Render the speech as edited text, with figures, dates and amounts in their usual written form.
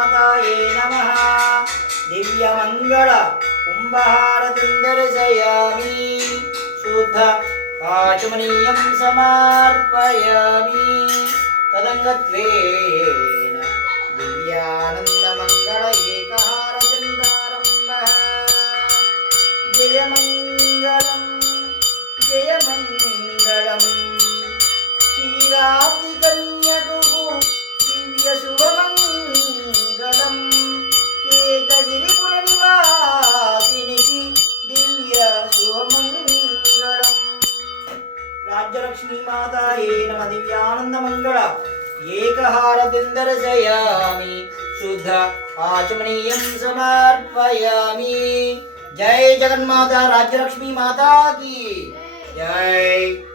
माताये नमः दिव्यमंगल कुंभहारतिं दर्शयामि शुद्ध आचमनीयं समर्पयामि तदंगत्वेन दिव्यानंदमंगल एकहारचन्द्रारम्भः जयमंगलम् जयमंगलम् क्षीराब्धिकन्यकुः दिव्यशुभमङ्गलम् केतगिरिपुरनिवासिनिकी दिव्यशुभमङ्गलम् राज्यलक्ष्मी माताये नमः दिव्यानन्दमङ्गल एकहारतिं दर्शयामि शुद्ध आचमनीयं समर्पयामि जय जगन्माता राज्यलक्ष्मी माता की जय।